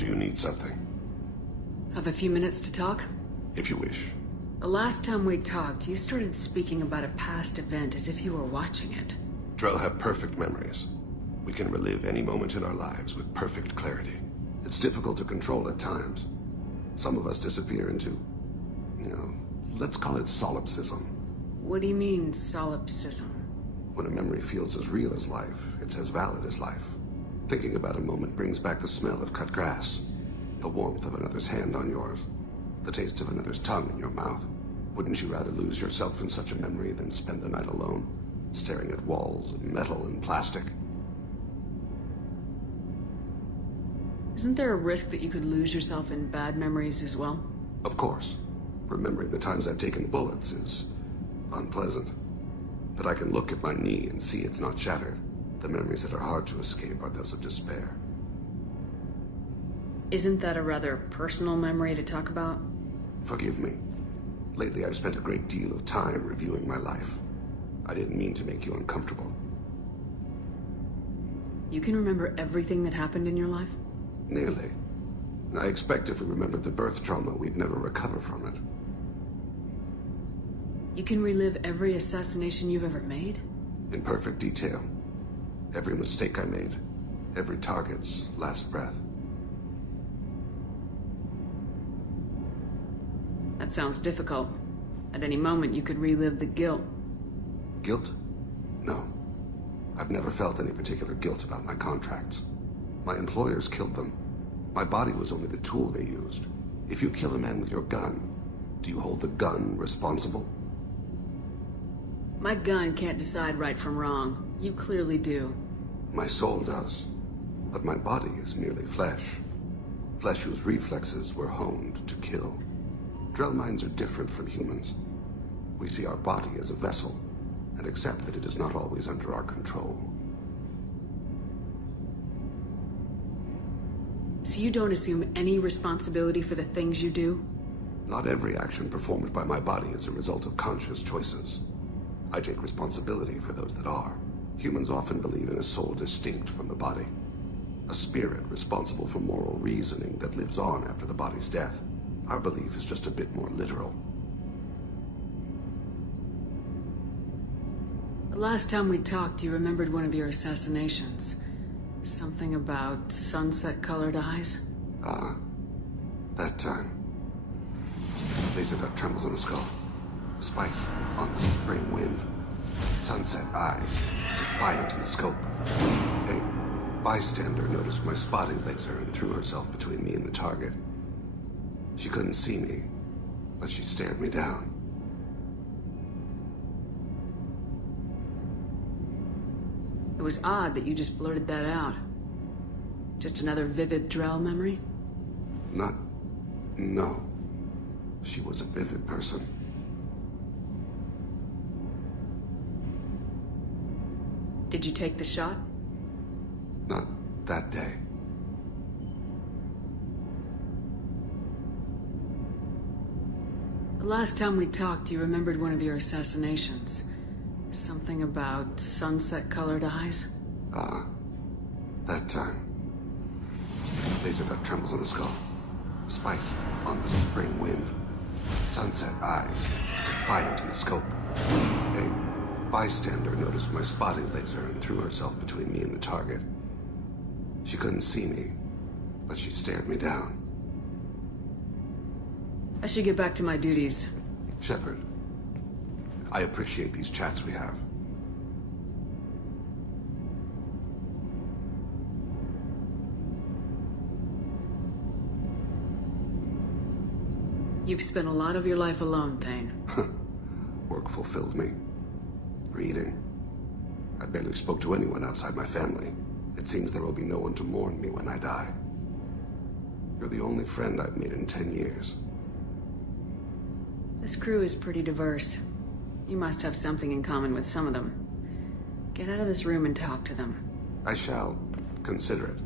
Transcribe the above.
Do you need something? Have a few minutes to talk? If you wish. The last time we talked, you started speaking about a past event as if you were watching it. Drell have perfect memories. We can relive any moment in our lives with perfect clarity. It's difficult to control at times. Some of us disappear into, let's call it solipsism. What do you mean, solipsism? When a memory feels as real as life, it's as valid as life. Thinking about a moment brings back the smell of cut grass, the warmth of another's hand on yours, the taste of another's tongue in your mouth. Wouldn't you rather lose yourself in such a memory than spend the night alone, staring at walls of metal and plastic? Isn't there a risk that you could lose yourself in bad memories as well? Of course. Remembering the times I've taken bullets is unpleasant. But I can look at my knee and see it's not shattered. The memories that are hard to escape are those of despair. Isn't that a rather personal memory to talk about? Forgive me. Lately I've spent a great deal of time reviewing my life. I didn't mean to make you uncomfortable. You can remember everything that happened in your life? Nearly. I expect if we remembered the birth trauma, we'd never recover from it. You can relive every assassination you've ever made? In perfect detail. Every mistake I made. Every target's last breath. That sounds difficult. At any moment, you could relive the guilt. Guilt? No. I've never felt any particular guilt about my contracts. My employers killed them. My body was only the tool they used. If you kill a man with your gun, do you hold the gun responsible? My gun can't decide right from wrong. You clearly do. My soul does. But my body is merely flesh. Flesh whose reflexes were honed to kill. Drell minds are different from humans. We see our body as a vessel, and accept that it is not always under our control. So you don't assume any responsibility for the things you do? Not every action performed by my body is a result of conscious choices. I take responsibility for those that are. Humans often believe in a soul distinct from the body. A spirit responsible for moral reasoning that lives on after the body's death. Our belief is just a bit more literal. The last time we talked, you remembered one of your assassinations. Something about sunset-colored eyes? That time. Laser dot trembles on the skull. Spice on the spring wind. Sunset eyes, defiant in the scope. A bystander noticed my spotting laser and threw herself between me and the target. She couldn't see me, but she stared me down. It was odd that you just blurted that out. Just another vivid Drell memory? No. She was a vivid person. Did you take the shot? Not that day. The last time we talked, you remembered one of your assassinations. Something about sunset-colored eyes? That time. Laser dot trembles on the skull. Spice on the spring wind. Sunset eyes, defiant in the scope. A bystander noticed my spotting laser and threw herself between me and the target. She couldn't see me, but she stared me down. I should get back to my duties. Shepard, I appreciate these chats we have. You've spent a lot of your life alone, Thane. Work fulfilled me. Reading. I barely spoke to anyone outside my family. It seems there will be no one to mourn me when I die. You're the only friend I've made in 10 years. This crew is pretty diverse. You must have something in common with some of them. Get out of this room and talk to them. I shall consider it.